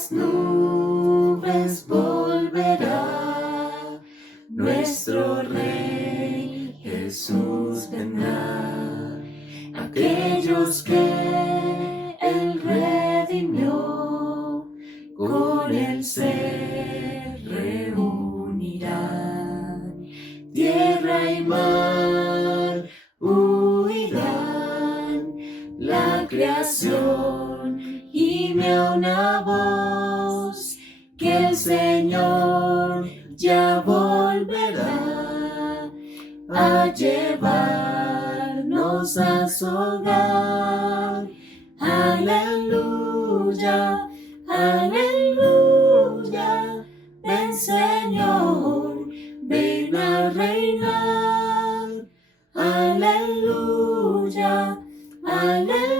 las nubes volverá, nuestro Rey Jesús vendrá. Aquellos que Él redimió, con Él se reunirán. Tierra y mar huirán, la creación gime a una voz, que el Señor ya volverá a llevarnos a su hogar. Aleluya, aleluya, ven Señor, ven a reinar. Aleluya, aleluya,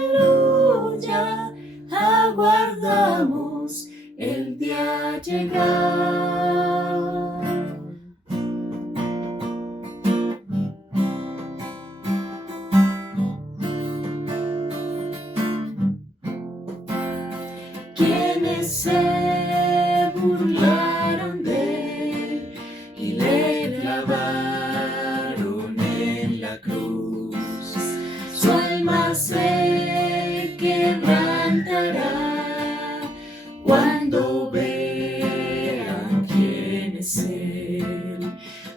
aguardamos el día llegar. Quienes se burlaron de Él y le clavaron en la cruz, su alma se quebrantará cuando vean quién es Él.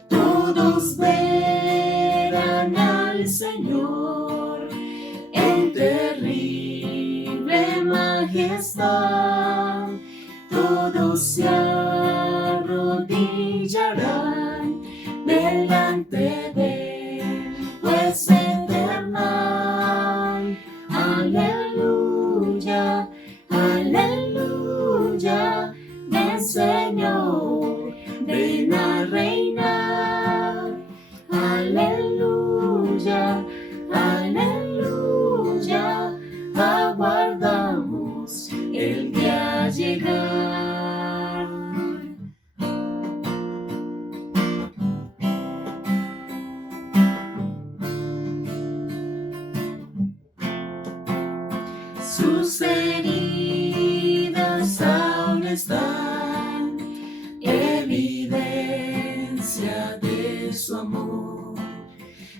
Todos verán al Señor en terrible majestad. Todos se arrodillarán delante de Él, pues eterna. Aleluya, aleluya, ven Señor, ven a reinar. Aleluya, aleluya, aguardamos el día llegar. Sus heridas aún están, evidencia de su amor.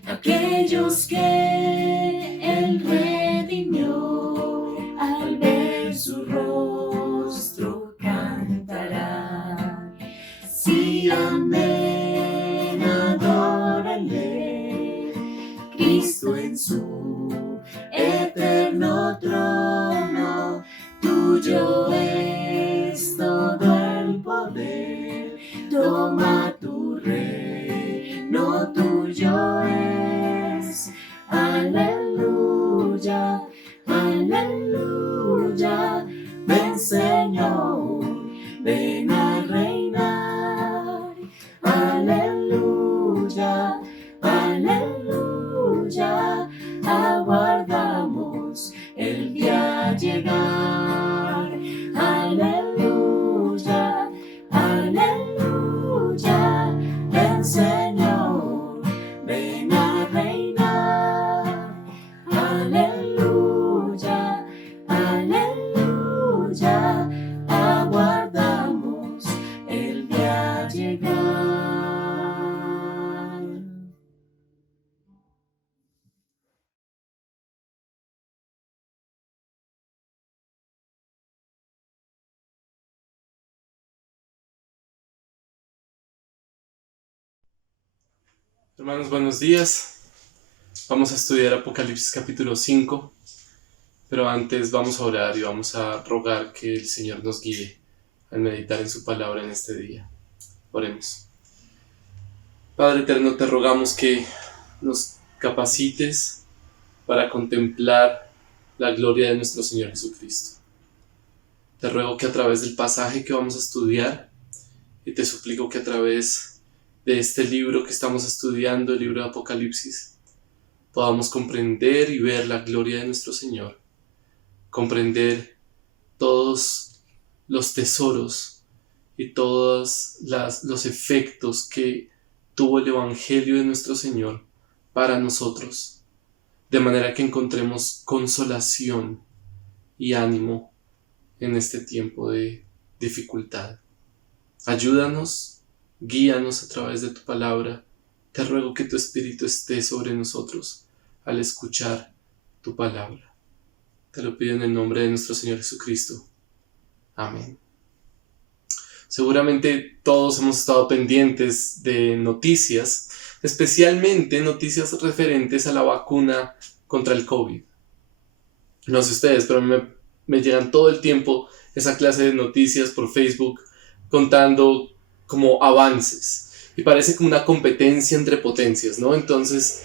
Aquellos que Él redimió, al ver su rostro cantarán. Sí, amén, adórenle, Cristo en su eterno trono. Tuyo es todo el poder, toma tu reino, tuyo es. Aleluya, aleluya, ven Señor, ven a reinar. Aleluya, aleluya, aguardamos el día llegar. Aleluya, aleluya, ven Señor, ven a reinar. Aleluya, aleluya, aguardamos el día llegar. Hermanos, buenos días. Vamos a estudiar Apocalipsis capítulo 5, pero antes vamos a orar y vamos a rogar que el Señor nos guíe al meditar en su palabra en este día. Oremos. Padre eterno, te rogamos que nos capacites para contemplar la gloria de nuestro Señor Jesucristo. Te ruego que a través del pasaje que vamos a estudiar, y te suplico que a través de este libro que estamos estudiando, el libro de Apocalipsis, podamos comprender y ver la gloria de nuestro Señor, comprender todos los tesoros y todos los efectos que tuvo el Evangelio de nuestro Señor para nosotros, de manera que encontremos consolación y ánimo en este tiempo de dificultad. Ayúdanos, guíanos a través de tu palabra. Te ruego que tu Espíritu esté sobre nosotros al escuchar tu palabra. Te lo pido en el nombre de nuestro Señor Jesucristo. Amén. Seguramente todos hemos estado pendientes de noticias, especialmente noticias referentes a la vacuna contra el COVID. No sé ustedes, pero me llegan todo el tiempo esa clase de noticias por Facebook contando como avances. Y parece como una competencia entre potencias, ¿no? Entonces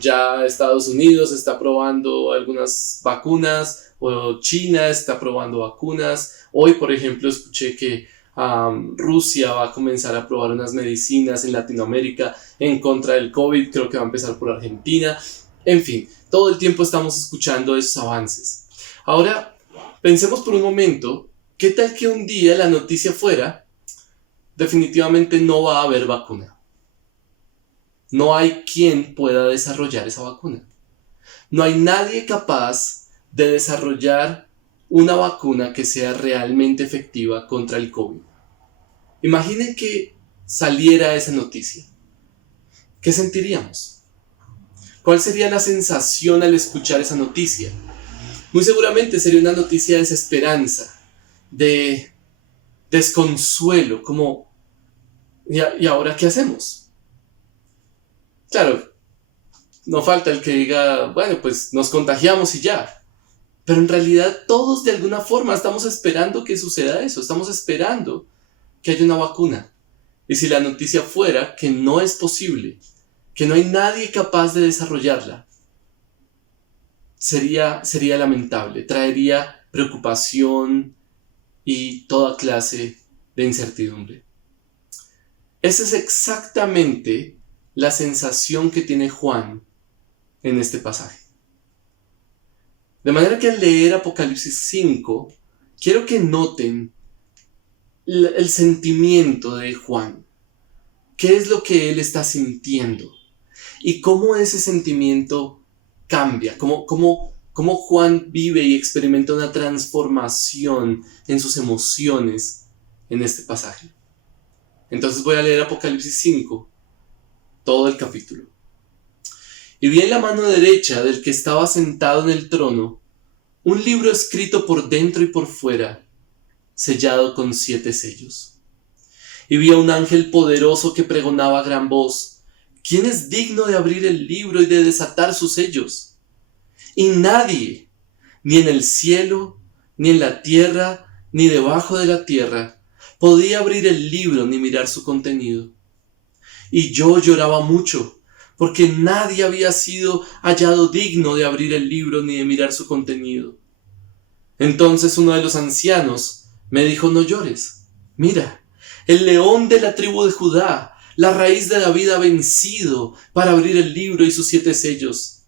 ya Estados Unidos está probando algunas vacunas, o China está probando vacunas. Hoy, por ejemplo, escuché que Rusia va a comenzar a probar unas medicinas en Latinoamérica en contra del COVID. Creo que va a empezar por Argentina. En fin, todo el tiempo estamos escuchando esos avances. Ahora, pensemos por un momento, ¿qué tal que un día la noticia fuera: definitivamente no va a haber vacuna? No hay quien pueda desarrollar esa vacuna. No hay nadie capaz de desarrollar una vacuna que sea realmente efectiva contra el COVID. Imaginen que saliera esa noticia. ¿Qué sentiríamos? ¿Cuál sería la sensación al escuchar esa noticia? Muy seguramente sería una noticia de desesperanza, de desconsuelo, como ¿y ahora qué hacemos? Claro, no falta el que diga, bueno, pues nos contagiamos y ya. Pero en realidad todos de alguna forma estamos esperando que suceda eso, estamos esperando que haya una vacuna. Y si la noticia fuera que no es posible, que no hay nadie capaz de desarrollarla, sería lamentable, traería preocupación y toda clase de incertidumbre. Esa es exactamente la sensación que tiene Juan en este pasaje. De manera que al leer Apocalipsis 5, quiero que noten el sentimiento de Juan. ¿Qué es lo que él está sintiendo? Y cómo ese sentimiento cambia. Cómo Juan vive y experimenta una transformación en sus emociones en este pasaje. Entonces voy a leer Apocalipsis 5, todo el capítulo. Y vi en la mano derecha del que estaba sentado en el trono un libro escrito por dentro y por fuera, sellado con 7 sellos. Y vi a un ángel poderoso que pregonaba a gran voz: ¿quién es digno de abrir el libro y de desatar sus sellos? Y nadie, ni en el cielo, ni en la tierra, ni debajo de la tierra, podía abrir el libro ni mirar su contenido. Y yo lloraba mucho, porque nadie había sido hallado digno de abrir el libro ni de mirar su contenido. Entonces uno de los ancianos me dijo: no llores, mira, el león de la tribu de Judá, la raíz de David, ha vencido para abrir el libro y sus 7 sellos.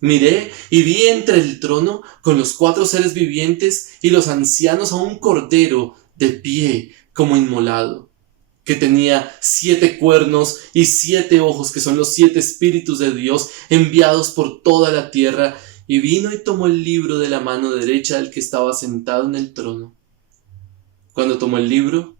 Miré y vi entre el trono con los 4 seres vivientes y los ancianos a un cordero de pie como inmolado, que tenía 7 cuernos y 7 ojos, que son los 7 espíritus de Dios enviados por toda la tierra, y vino y tomó el libro de la mano derecha del que estaba sentado en el trono. Cuando tomó el libro,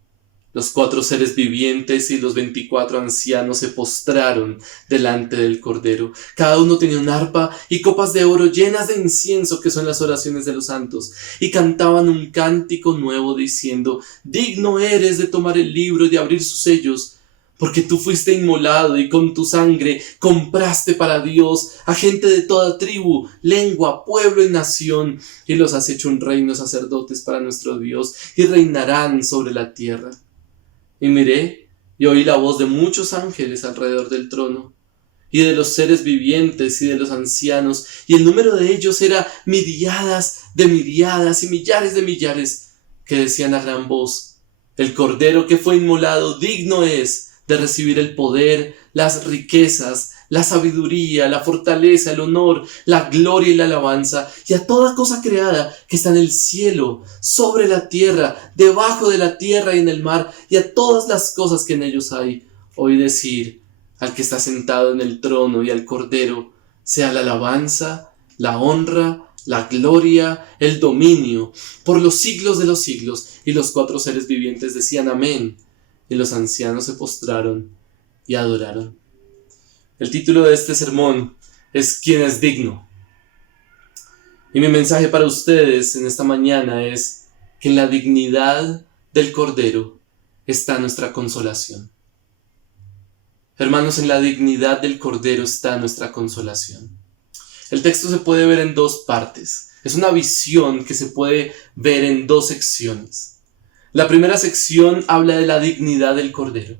los 4 seres vivientes y los 24 ancianos se postraron delante del Cordero. Cada uno tenía un arpa y copas de oro llenas de incienso, que son las oraciones de los santos, y cantaban un cántico nuevo diciendo: digno eres de tomar el libro y de abrir sus sellos, porque tú fuiste inmolado y con tu sangre compraste para Dios a gente de toda tribu, lengua, pueblo y nación, y los has hecho un reino, sacerdotes para nuestro Dios, y reinarán sobre la tierra. Y miré y oí la voz de muchos ángeles alrededor del trono, y de los seres vivientes y de los ancianos, y el número de ellos era miríadas de miríadas y millares de millares, que decían a gran voz: el Cordero que fue inmolado digno es de recibir el poder, las riquezas, la sabiduría, la fortaleza, el honor, la gloria y la alabanza, y a toda cosa creada que está en el cielo, sobre la tierra, debajo de la tierra y en el mar, y a todas las cosas que en ellos hay. Oí decir al que está sentado en el trono y al Cordero: sea la alabanza la honra, la gloria, el dominio, por los siglos de los siglos. Y los 4 seres vivientes decían amén. Y los ancianos se postraron y adoraron. El título de este sermón es ¿Quién es digno? Y mi mensaje para ustedes en esta mañana es que en la dignidad del Cordero está nuestra consolación. Hermanos, en la dignidad del Cordero está nuestra consolación. El texto se puede ver en 2 partes. Es una visión que se puede ver en 2 secciones. La primera sección habla de la dignidad del Cordero.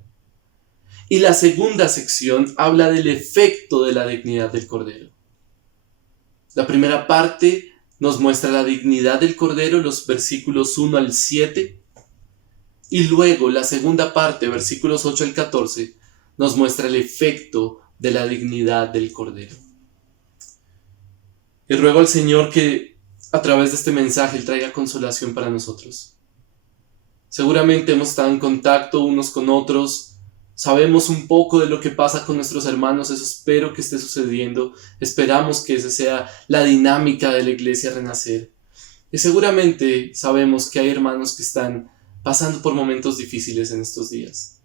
Y la segunda sección habla del efecto de la dignidad del Cordero. La primera parte nos muestra la dignidad del Cordero, los versículos 1 al 7. Y luego la segunda parte, versículos 8 al 14, nos muestra el efecto de la dignidad del Cordero. Y ruego al Señor que a través de este mensaje Él traiga consolación para nosotros. Seguramente hemos estado en contacto unos con otros, sabemos un poco de lo que pasa con nuestros hermanos, eso espero que esté sucediendo, esperamos que esa sea la dinámica de la iglesia Renacer. Y seguramente sabemos que hay hermanos que están pasando por momentos difíciles en estos días.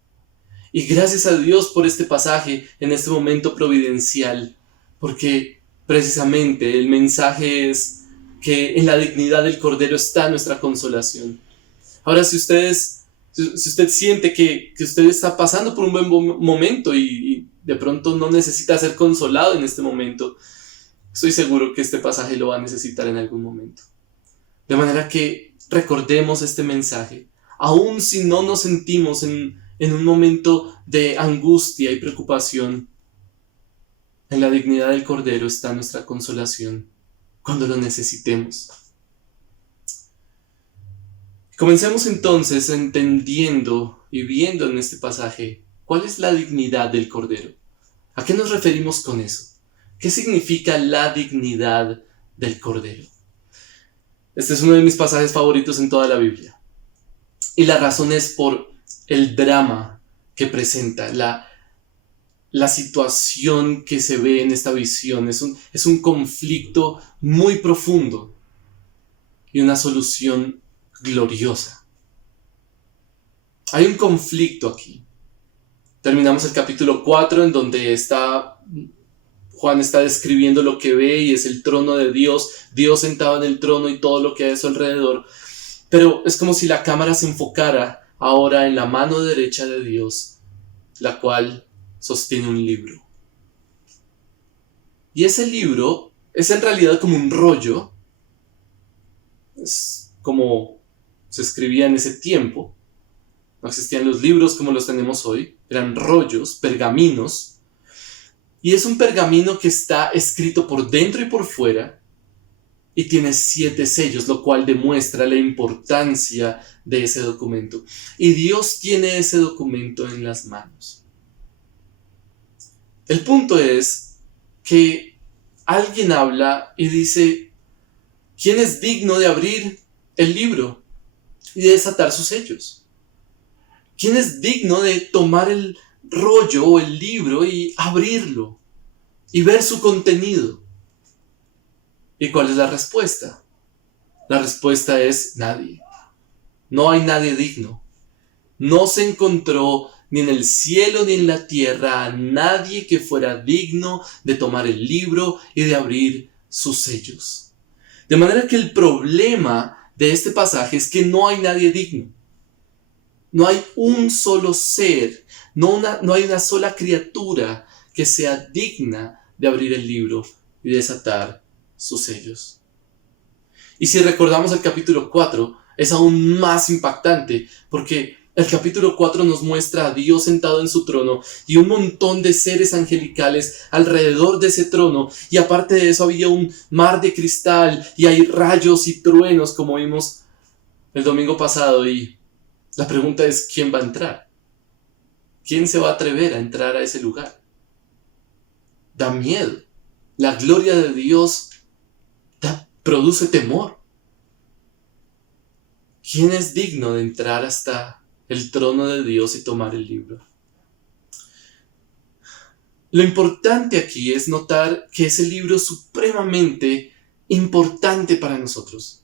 Y gracias a Dios por este pasaje, en este momento providencial, porque precisamente el mensaje es que en la dignidad del Cordero está nuestra consolación. Ahora, si usted siente que usted está pasando por un buen momento y de pronto no necesita ser consolado en este momento, estoy seguro que este pasaje lo va a necesitar en algún momento. De manera que recordemos este mensaje, aun si no nos sentimos en un momento de angustia y preocupación. En la dignidad del Cordero está nuestra consolación cuando lo necesitemos. Comencemos entonces entendiendo y viendo en este pasaje cuál es la dignidad del Cordero. ¿A qué nos referimos con eso? ¿Qué significa la dignidad del Cordero? Este es uno de mis pasajes favoritos en toda la Biblia. Y la razón es por el drama que presenta, la situación que se ve en esta visión. Es un conflicto muy profundo y una solución gloriosa. Hay un conflicto aquí. Terminamos el capítulo 4 en donde Juan está describiendo lo que ve y es el trono de Dios, Dios sentado en el trono y todo lo que hay a su alrededor. Pero es como si la cámara se enfocara ahora en la mano derecha de Dios, la cual sostiene un libro. Y ese libro es en realidad como un rollo. Es como se escribía en ese tiempo. No existían los libros como los tenemos hoy. Eran rollos, pergaminos. Y es un pergamino que está escrito por dentro y por fuera. Y tiene 7 sellos, lo cual demuestra la importancia de ese documento. Y Dios tiene ese documento en las manos. El punto es que alguien habla y dice: ¿quién es digno de abrir el libro y de desatar sus sellos? ¿Quién es digno de tomar el rollo o el libro y abrirlo y ver su contenido? ¿Y cuál es la respuesta? La respuesta es nadie. No hay nadie digno. No se encontró ni en el cielo ni en la tierra a nadie que fuera digno de tomar el libro y de abrir sus sellos. De manera que el problema de este pasaje es que no hay nadie digno. No hay un solo ser, no hay una sola criatura que sea digna de abrir el libro y desatar sus sellos. Y si recordamos el capítulo 4, es aún más impactante, porque el capítulo 4 nos muestra a Dios sentado en su trono y un montón de seres angelicales alrededor de ese trono, y aparte de eso había un mar de cristal y hay rayos y truenos como vimos el domingo pasado, y la pregunta es: ¿quién va a entrar? ¿Quién se va a atrever a entrar a ese lugar? Da miedo. La gloria de Dios produce temor. ¿Quién es digno de entrar hasta el trono de Dios y tomar el libro? Lo importante aquí es notar que es el libro supremamente importante para nosotros,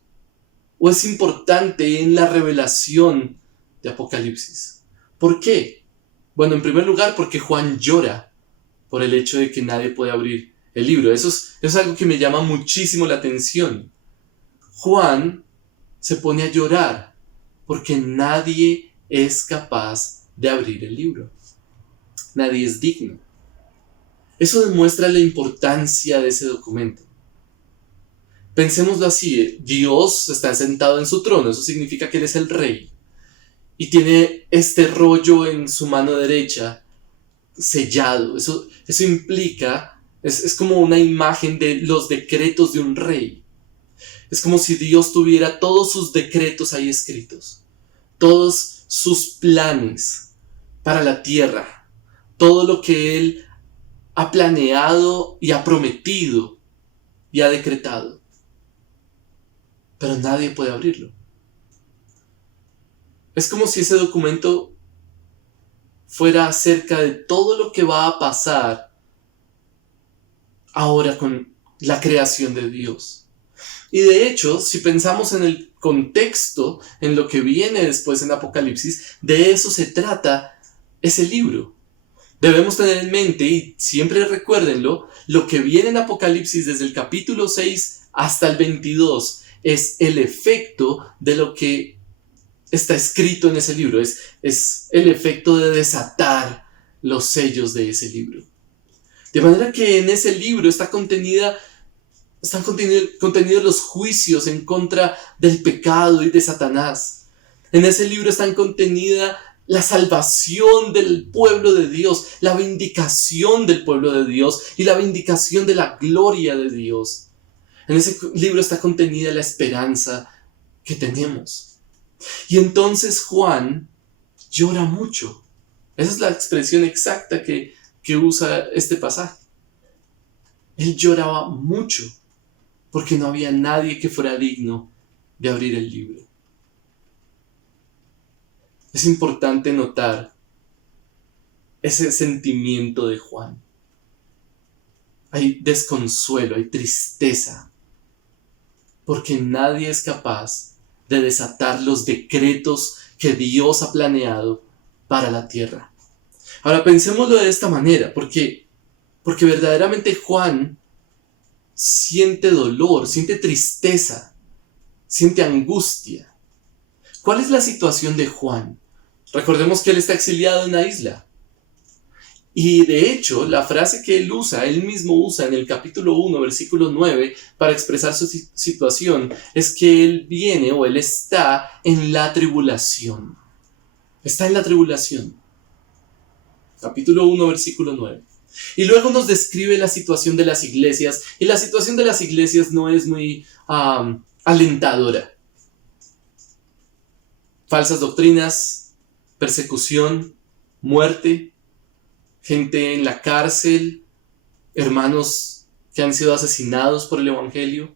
o es importante en la revelación de Apocalipsis. ¿Por qué? Bueno, en primer lugar, porque Juan llora por el hecho de que nadie puede abrir el libro. Eso es algo que me llama muchísimo la atención. Juan se pone a llorar porque nadie es capaz de abrir el libro. Nadie es digno. Eso demuestra la importancia de ese documento. Pensémoslo así, Dios está sentado en su trono, eso significa que Él es el rey, y tiene este rollo en su mano derecha sellado. Eso implica, es como una imagen de los decretos de un rey. Es como si Dios tuviera todos sus decretos ahí escritos, todos sus planes para la tierra, todo lo que Él ha planeado y ha prometido y ha decretado. Pero nadie puede abrirlo. Es como si ese documento fuera acerca de todo lo que va a pasar ahora con la creación de Dios. Y de hecho, si pensamos en el contexto, en lo que viene después en Apocalipsis, de eso se trata ese libro. Debemos tener en mente, y siempre recuérdenlo, lo que viene en Apocalipsis desde el capítulo 6 hasta el 22 es el efecto de lo que está escrito en ese libro, es el efecto de desatar los sellos de ese libro. De manera que en ese libro están contenidos los juicios en contra del pecado y de Satanás. En ese libro están contenida la salvación del pueblo de Dios, la vindicación del pueblo de Dios y la vindicación de la gloria de Dios. En ese libro está contenida la esperanza que tenemos. Y entonces Juan llora mucho. Esa es la expresión exacta que usa este pasaje. Él lloraba mucho porque no había nadie que fuera digno de abrir el libro. Es importante notar ese sentimiento de Juan. Hay desconsuelo, hay tristeza, porque nadie es capaz de desatar los decretos que Dios ha planeado para la tierra. Ahora pensémoslo de esta manera, porque verdaderamente Juan siente dolor, siente tristeza, siente angustia. ¿Cuál es la situación de Juan? Recordemos que él está exiliado en una isla. Y de hecho, la frase que él mismo usa en el capítulo 1, versículo 9, para expresar su situación, es que él viene o él está en la tribulación. Está en la tribulación. Capítulo 1, versículo 9. Y luego nos describe la situación de las iglesias, y la situación de las iglesias no es muy alentadora. Falsas doctrinas, persecución, muerte, gente en la cárcel, hermanos que han sido asesinados por el evangelio,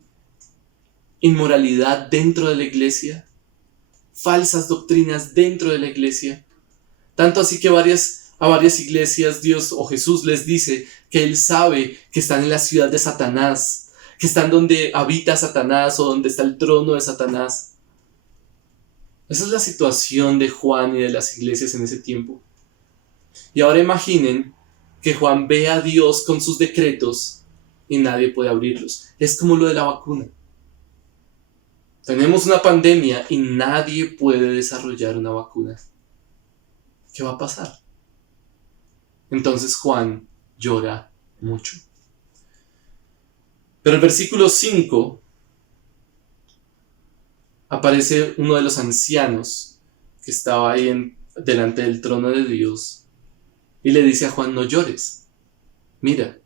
inmoralidad dentro de la iglesia, falsas doctrinas dentro de la iglesia. Tanto así que a varias iglesias Dios o Jesús les dice que Él sabe que están en la ciudad de Satanás, que están donde habita Satanás o donde está el trono de Satanás. Esa es la situación de Juan y de las iglesias en ese tiempo. Y ahora imaginen que Juan ve a Dios con sus decretos y nadie puede abrirlos. Es como lo de la vacuna. Tenemos una pandemia y nadie puede desarrollar una vacuna. ¿Qué va a pasar? Entonces Juan llora mucho. Pero el versículo 5 aparece uno de los ancianos que estaba ahí delante del trono de Dios y le dice a Juan: no llores. Mira,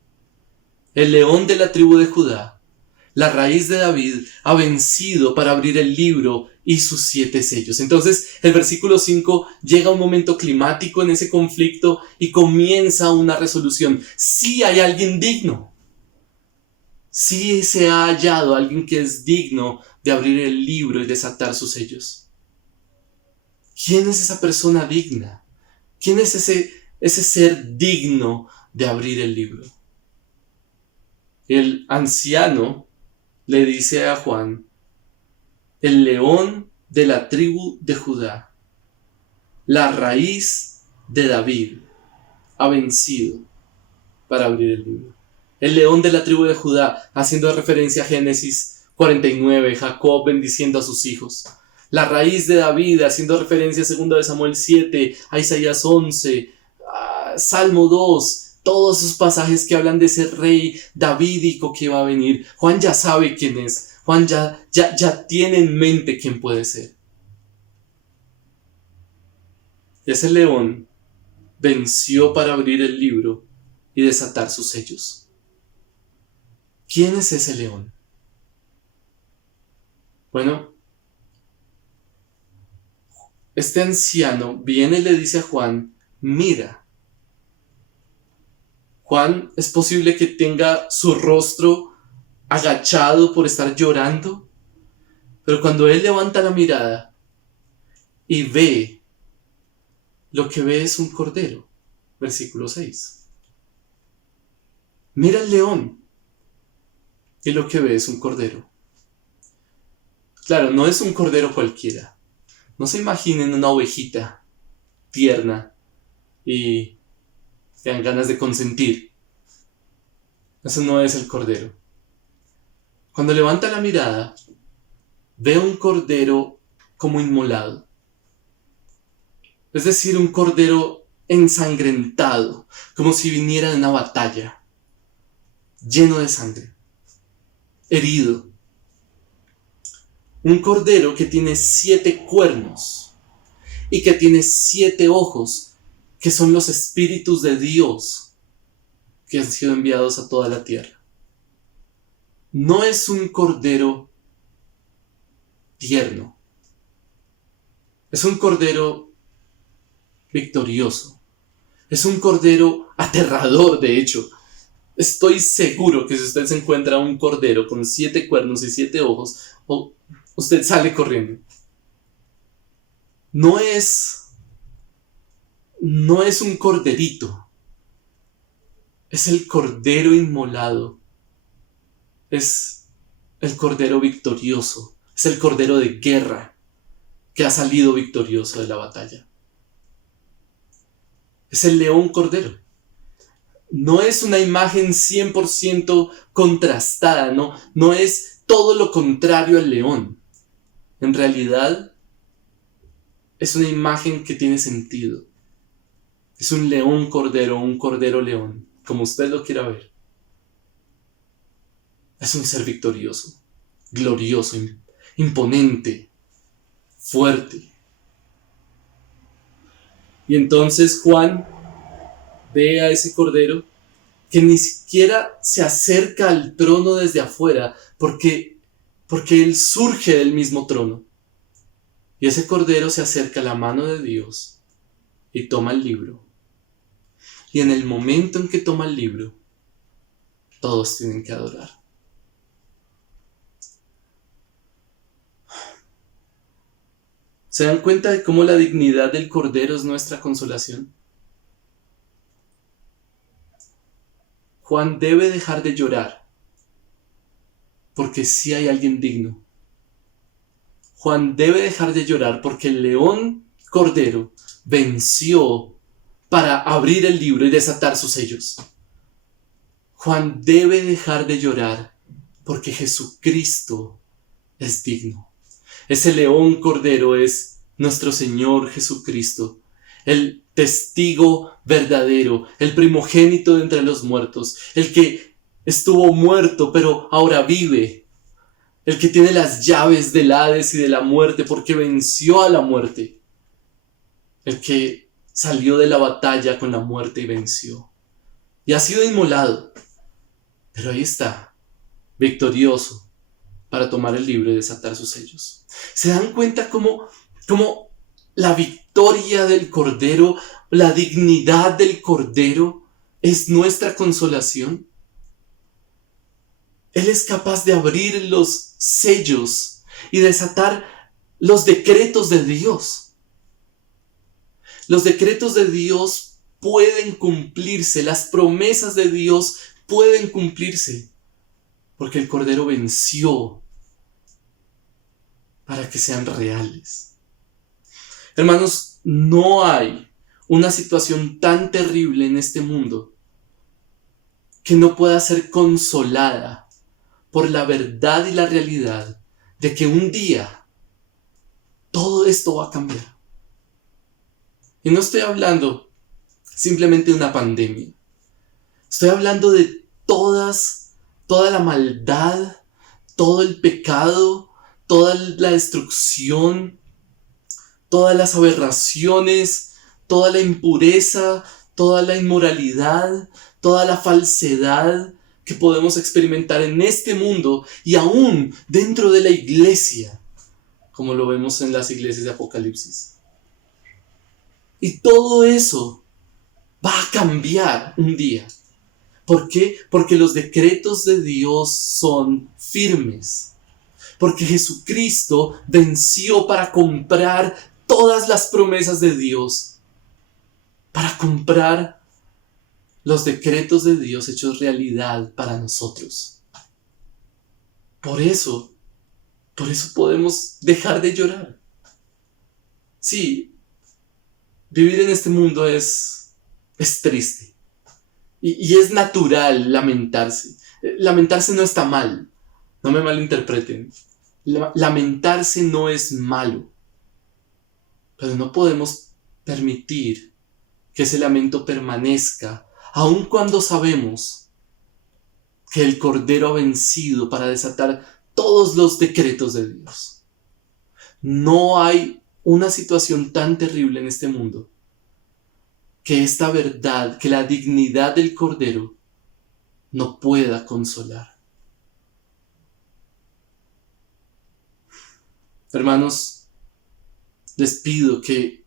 el león de la tribu de Judá, la raíz de David, ha vencido para abrir el libro y sus 7 sellos. Entonces el versículo 5 llega a un momento climático en ese conflicto y comienza una resolución. Sí hay alguien digno. Sí se ha hallado alguien que es digno de abrir el libro y desatar sus sellos. ¿Quién es esa persona digna? ¿Quién es ese ser digno de abrir el libro. El anciano le dice a Juan: el león de la tribu de Judá, la raíz de David, ha vencido para abrir el libro. El león de la tribu de Judá, haciendo referencia a Génesis 49, Jacob bendiciendo a sus hijos. La raíz de David, haciendo referencia a 2 de Samuel 7, a Isaías 11, a Salmo 2, todos esos pasajes que hablan de ese rey davídico que va a venir. Juan ya sabe quién es. Juan ya tiene en mente quién puede ser. Ese león venció para abrir el libro y desatar sus sellos. ¿Quién es ese león? Bueno, este anciano viene y le dice a Juan: mira. Juan es posible que tenga su rostro agachado por estar llorando, pero cuando él levanta la mirada y ve, lo que ve es un cordero. Versículo 6. Mira el león y lo que ve es un cordero. Claro, no es un cordero cualquiera. No se imaginen una ovejita tierna y te dan ganas de consentir. Eso no es el cordero. Cuando levanta la mirada, ve un cordero como inmolado. Es decir, un cordero ensangrentado, como si viniera de una batalla, lleno de sangre, herido. Un cordero que tiene 7 cuernos y que tiene 7 ojos, que son los espíritus de Dios que han sido enviados a toda la tierra. No es un cordero tierno, es un cordero victorioso, es un cordero aterrador. De hecho, estoy seguro que si usted se encuentra un cordero con 7 cuernos y 7 ojos, usted sale corriendo. No es un corderito, es el cordero inmolado, es el cordero victorioso, es el cordero de guerra que ha salido victorioso de la batalla. Es el león cordero. No es una imagen 100% contrastada, no es todo lo contrario al león. En realidad, es una imagen que tiene sentido. Es un león cordero, un cordero león, como usted lo quiera ver. Es un ser victorioso, glorioso, imponente, fuerte. Y entonces Juan ve a ese cordero que ni siquiera se acerca al trono desde afuera, porque él surge del mismo trono. Y ese cordero se acerca a la mano de Dios y toma el libro. Y en el momento en que toma el libro, todos tienen que adorar. ¿Se dan cuenta de cómo la dignidad del cordero es nuestra consolación? Juan debe dejar de llorar, porque sí hay alguien digno. Juan debe dejar de llorar porque el león cordero venció para abrir el libro y desatar sus sellos. Juan debe dejar de llorar porque Jesucristo es digno. Ese león cordero es nuestro Señor Jesucristo, el testigo verdadero, el primogénito de entre los muertos, el que estuvo muerto pero ahora vive, el que tiene las llaves del Hades y de la muerte porque venció a la muerte, el que salió de la batalla con la muerte y venció, y ha sido inmolado, pero ahí está, victorioso, para tomar el libro y desatar sus sellos. ¿Se dan cuenta cómo la victoria del Cordero, la dignidad del Cordero es nuestra consolación? Él es capaz de abrir los sellos y desatar los decretos de Dios. Los decretos de Dios pueden cumplirse, las promesas de Dios pueden cumplirse, porque el Cordero venció para que sean reales. Hermanos, no hay una situación tan terrible en este mundo que no pueda ser consolada por la verdad y la realidad de que un día todo esto va a cambiar. Y no estoy hablando simplemente de una pandemia. Estoy hablando de toda la maldad, todo el pecado, toda la destrucción, todas las aberraciones, toda la impureza, toda la inmoralidad, toda la falsedad que podemos experimentar en este mundo y aún dentro de la iglesia, como lo vemos en las iglesias de Apocalipsis. Y todo eso va a cambiar un día. ¿Por qué? Porque los decretos de Dios son firmes. Porque Jesucristo venció para comprar todas las promesas de Dios. Para comprar los decretos de Dios hechos realidad para nosotros. Por eso podemos dejar de llorar. Sí, vivir en este mundo es triste. Y es natural lamentarse. Lamentarse no está mal. No me malinterpreten. Lamentarse no es malo. Pero no podemos permitir que ese lamento permanezca, aun cuando sabemos que el Cordero ha vencido para desatar todos los decretos de Dios. No hay una situación tan terrible en este mundo que esta verdad, que la dignidad del Cordero no pueda consolar. Hermanos, les pido que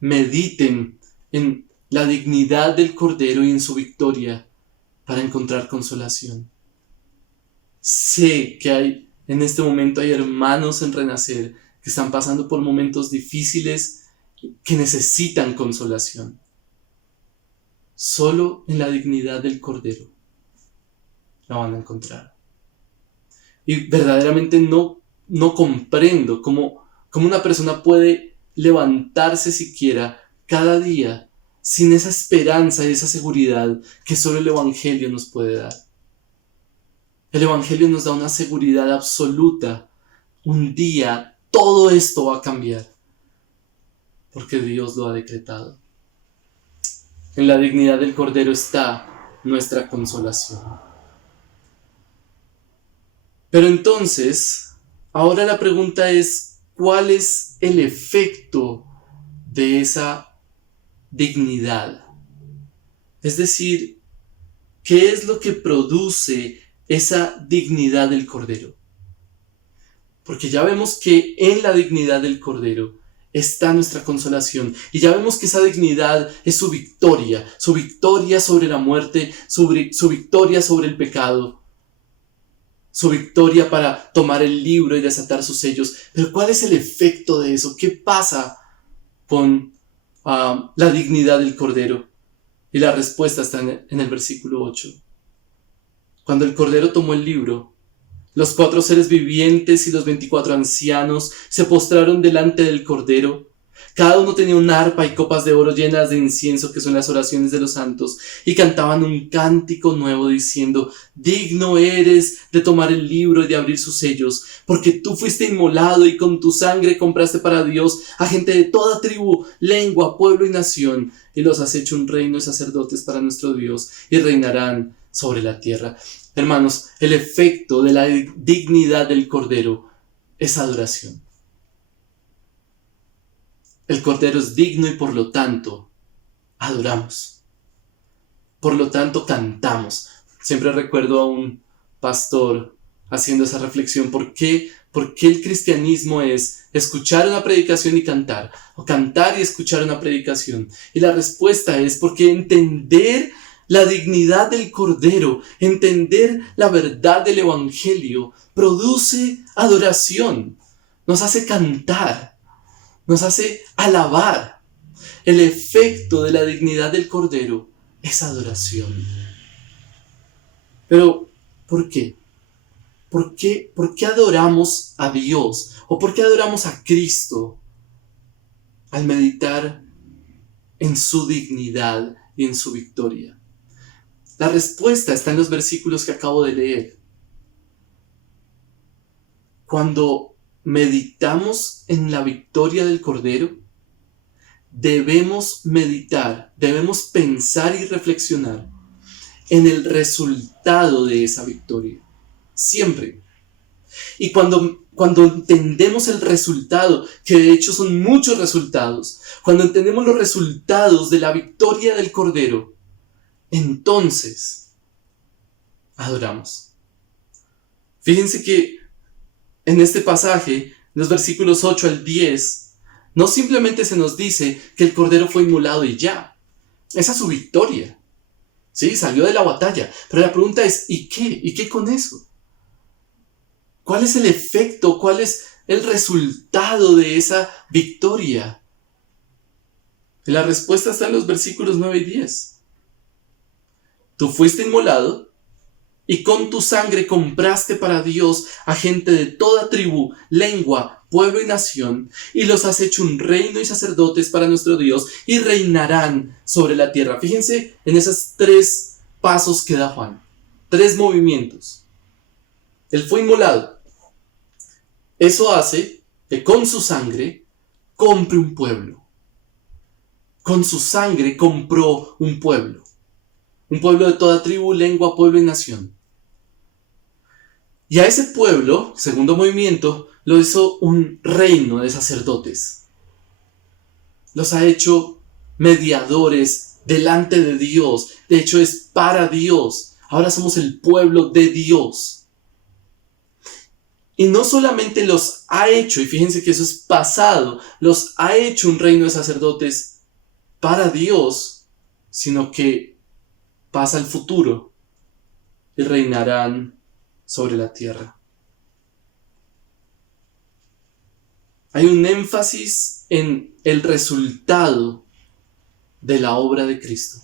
mediten en la dignidad del Cordero y en su victoria para encontrar consolación. Sé que en este momento hay hermanos en Renacer que están pasando por momentos difíciles que necesitan consolación. Solo en la dignidad del Cordero la van a encontrar. Y verdaderamente no comprendo cómo una persona puede levantarse siquiera cada día sin esa esperanza y esa seguridad que solo el Evangelio nos puede dar. El Evangelio nos da una seguridad absoluta. Un día todo esto va a cambiar porque Dios lo ha decretado. En la dignidad del Cordero está nuestra consolación. Pero entonces, ahora la pregunta es, ¿cuál es el efecto de esa dignidad? Es decir, ¿qué es lo que produce esa dignidad del Cordero? Porque ya vemos que en la dignidad del Cordero está nuestra consolación. Y ya vemos que esa dignidad es su victoria sobre la muerte, su victoria sobre el pecado, su victoria para tomar el libro y desatar sus sellos. Pero ¿cuál es el efecto de eso? ¿Qué pasa con la dignidad del Cordero? Y la respuesta está en el versículo 8. Cuando el Cordero tomó el libro, los 4 seres vivientes y los 24 ancianos se postraron delante del Cordero. Cada uno tenía una arpa y copas de oro llenas de incienso, que son las oraciones de los santos, y cantaban un cántico nuevo diciendo: digno eres de tomar el libro y de abrir sus sellos, porque tú fuiste inmolado y con tu sangre compraste para Dios a gente de toda tribu, lengua, pueblo y nación, y los has hecho un reino de sacerdotes para nuestro Dios, y reinarán sobre la tierra. Hermanos, el efecto de la dignidad del Cordero es adoración. El Cordero es digno y por lo tanto adoramos. Por lo tanto cantamos. Siempre recuerdo a un pastor haciendo esa reflexión. ¿Por qué el cristianismo es escuchar una predicación y cantar? O cantar y escuchar una predicación. Y la respuesta es porque entender la dignidad del Cordero, entender la verdad del Evangelio, produce adoración, nos hace cantar, nos hace alabar. El efecto de la dignidad del Cordero es adoración. Pero, ¿por qué? ¿Por qué adoramos a Dios? ¿O por qué adoramos a Cristo al meditar en su dignidad y en su victoria? La respuesta está en los versículos que acabo de leer. Cuando meditamos en la victoria del Cordero, debemos meditar, debemos pensar y reflexionar en el resultado de esa victoria. Siempre. Y cuando entendemos el resultado, que de hecho son muchos resultados, cuando entendemos los resultados de la victoria del Cordero, entonces adoramos. Fíjense que en este pasaje, los versículos 8 al 10, no simplemente se nos dice que el Cordero fue inmolado y ya. Esa es su victoria. Sí, salió de la batalla. Pero la pregunta es, ¿y qué? ¿Y qué con eso? ¿Cuál es el efecto? ¿Cuál es el resultado de esa victoria? Y la respuesta está en los versículos 9 y 10. Tú fuiste inmolado y con tu sangre compraste para Dios a gente de toda tribu, lengua, pueblo y nación, y los has hecho un reino y sacerdotes para nuestro Dios, y reinarán sobre la tierra. Fíjense en esos 3 pasos que da Juan. 3 movimientos. Él fue inmolado. Eso hace que con su sangre compre un pueblo. Con su sangre compró un pueblo. Un pueblo de toda tribu, lengua, pueblo y nación. Y a ese pueblo, segundo movimiento, lo hizo un reino de sacerdotes. Los ha hecho mediadores delante de Dios. De hecho, es para Dios. Ahora somos el pueblo de Dios. Y no solamente los ha hecho, y fíjense que eso es pasado, los ha hecho un reino de sacerdotes para Dios, sino que pasa al futuro y reinarán sobre la tierra. Hay un énfasis en el resultado de la obra de Cristo.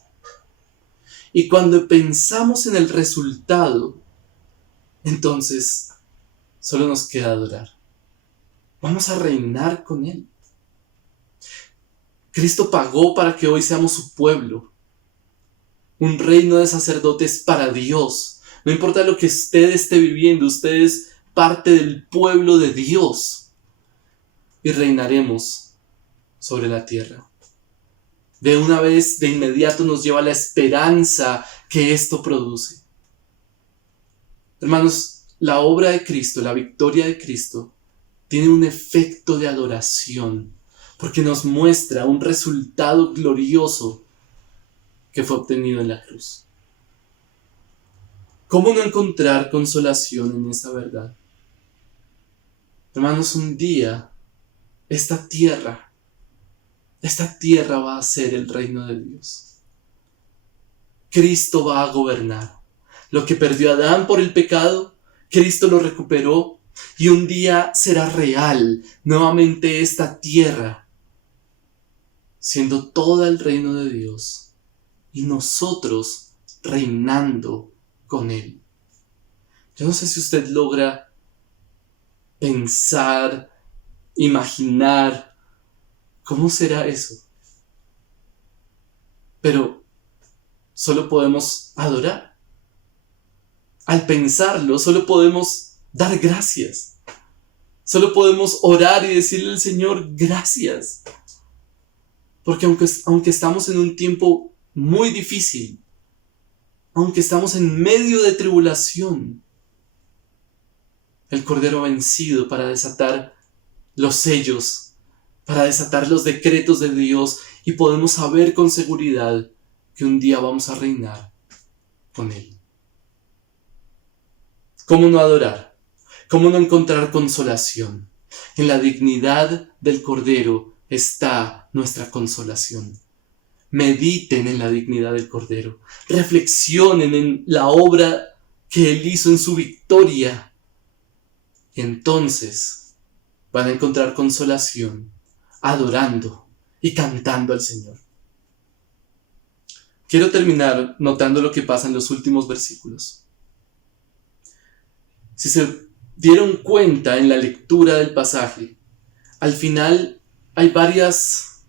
Y cuando pensamos en el resultado, entonces solo nos queda adorar. Vamos a reinar con Él. Cristo pagó para que hoy seamos su pueblo. Un reino de sacerdotes para Dios. No importa lo que usted esté viviendo, usted es parte del pueblo de Dios. Y reinaremos sobre la tierra. De una vez, de inmediato nos lleva la esperanza que esto produce. Hermanos, la obra de Cristo, la victoria de Cristo, tiene un efecto de adoración, porque nos muestra un resultado glorioso que fue obtenido en la cruz. ¿Cómo no encontrar consolación en esta verdad? Hermanos, un día esta tierra va a ser el reino de Dios. Cristo va a gobernar. Lo que perdió Adán por el pecado, Cristo lo recuperó y un día será real nuevamente esta tierra, siendo todo el reino de Dios y nosotros reinando con Él. Yo no sé si usted logra pensar, imaginar cómo será eso, pero solo podemos adorar. Al pensarlo, solo podemos dar gracias. Solo podemos orar y decirle al Señor gracias. Porque aunque estamos en un tiempo muy difícil, aunque estamos en medio de tribulación, el Cordero ha vencido para desatar los sellos, para desatar los decretos de Dios, y podemos saber con seguridad que un día vamos a reinar con Él. ¿Cómo no adorar? ¿Cómo no encontrar consolación? En la dignidad del Cordero está nuestra consolación. Mediten en la dignidad del Cordero. Reflexionen en la obra que Él hizo en su victoria. Y entonces van a encontrar consolación adorando y cantando al Señor. Quiero terminar notando lo que pasa en los últimos versículos. Si se dieron cuenta en la lectura del pasaje, al final hay varios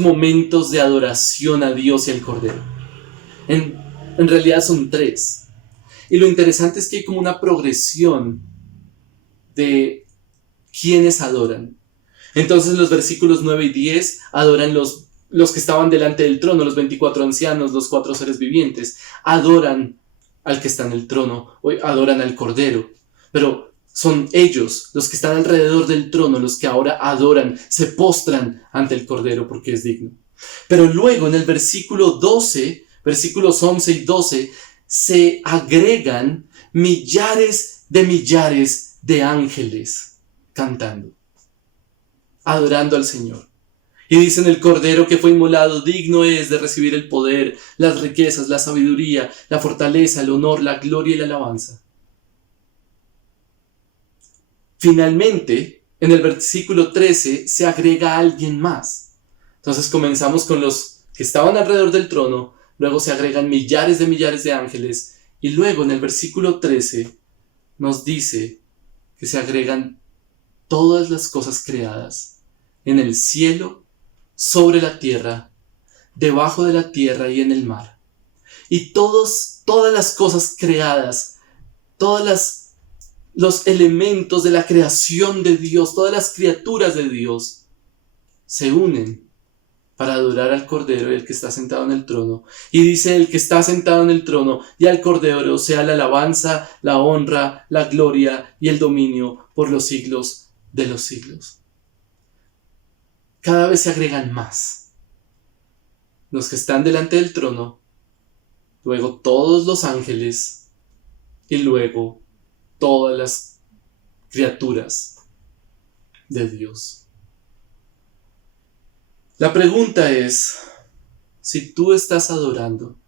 momentos de adoración a Dios y al Cordero. En realidad son 3. Y lo interesante es que hay como una progresión de quienes adoran. Entonces los versículos 9 y 10 adoran los que estaban delante del trono, los 24 ancianos, los 4 seres vivientes. Adoran al que está en el trono, o adoran al Cordero. Pero son ellos, los que están alrededor del trono, los que ahora adoran, se postran ante el Cordero porque es digno. Pero luego en el versículo 12, versículos 11 y 12, se agregan millares de ángeles cantando, adorando al Señor. Y dicen: el Cordero que fue inmolado digno es de recibir el poder, las riquezas, la sabiduría, la fortaleza, el honor, la gloria y la alabanza. Finalmente, en el versículo 13 se agrega a alguien más. Entonces comenzamos con los que estaban alrededor del trono, luego se agregan millares de ángeles, y luego en el versículo 13 nos dice que se agregan todas las cosas creadas en el cielo, sobre la tierra, debajo de la tierra y en el mar. Y todas las cosas creadas, los elementos de la creación de Dios, todas las criaturas de Dios, se unen para adorar al Cordero y al que está sentado en el trono. Y dice: el que está sentado en el trono y al Cordero sea la alabanza, la honra, la gloria y el dominio por los siglos de los siglos. Cada vez se agregan más. Los que están delante del trono, luego todos los ángeles y luego todas las criaturas de Dios. La pregunta es si tú estás adorando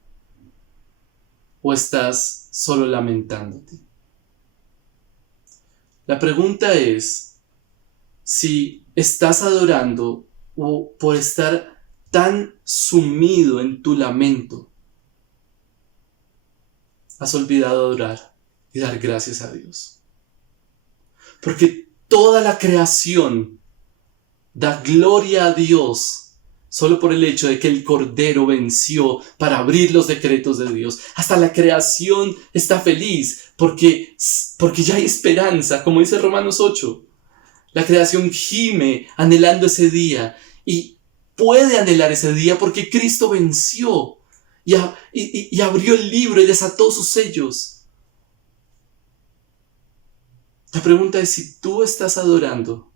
o estás solo lamentándote. La pregunta es si estás adorando o por estar tan sumido en tu lamento, has olvidado adorar y dar gracias a Dios. Porque toda la creación da gloria a Dios solo por el hecho de que el Cordero venció para abrir los decretos de Dios. Hasta la creación está feliz porque ya hay esperanza, como dice Romanos 8. La creación gime anhelando ese día y puede anhelar ese día porque Cristo venció y abrió el libro y desató sus sellos. La pregunta es si tú estás adorando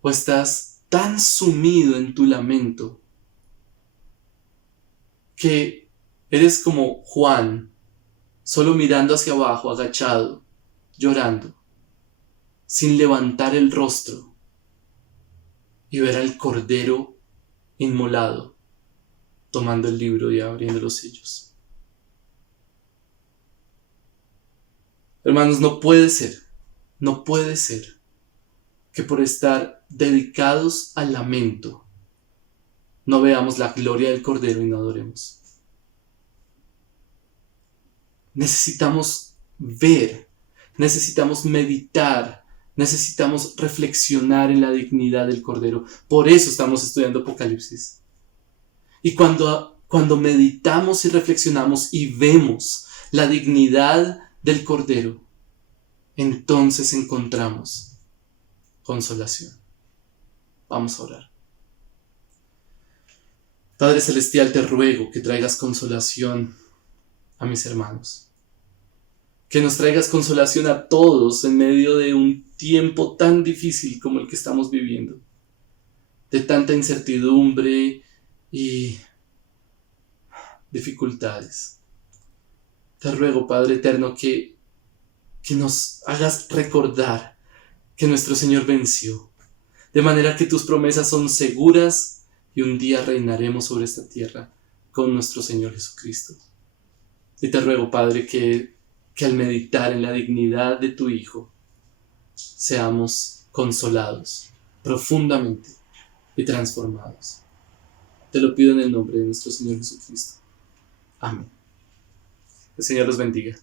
o estás tan sumido en tu lamento que eres como Juan, solo mirando hacia abajo, agachado, llorando, sin levantar el rostro y ver al Cordero inmolado, tomando el libro y abriendo los sellos. Hermanos, no puede ser que por estar dedicados al lamento no veamos la gloria del Cordero y no adoremos. Necesitamos ver, necesitamos meditar, necesitamos reflexionar en la dignidad del Cordero. Por eso estamos estudiando Apocalipsis. Y cuando meditamos y reflexionamos y vemos la dignidad del Cordero, entonces encontramos consolación. Vamos a orar. Padre Celestial, te ruego que traigas consolación a mis hermanos. Que nos traigas consolación a todos en medio de un tiempo tan difícil como el que estamos viviendo. De tanta incertidumbre y dificultades. Te ruego, Padre eterno, que nos hagas recordar que nuestro Señor venció, de manera que tus promesas son seguras y un día reinaremos sobre esta tierra con nuestro Señor Jesucristo. Y te ruego, Padre, que al meditar en la dignidad de tu Hijo, seamos consolados profundamente y transformados. Te lo pido en el nombre de nuestro Señor Jesucristo. Amén. El Señor los bendiga.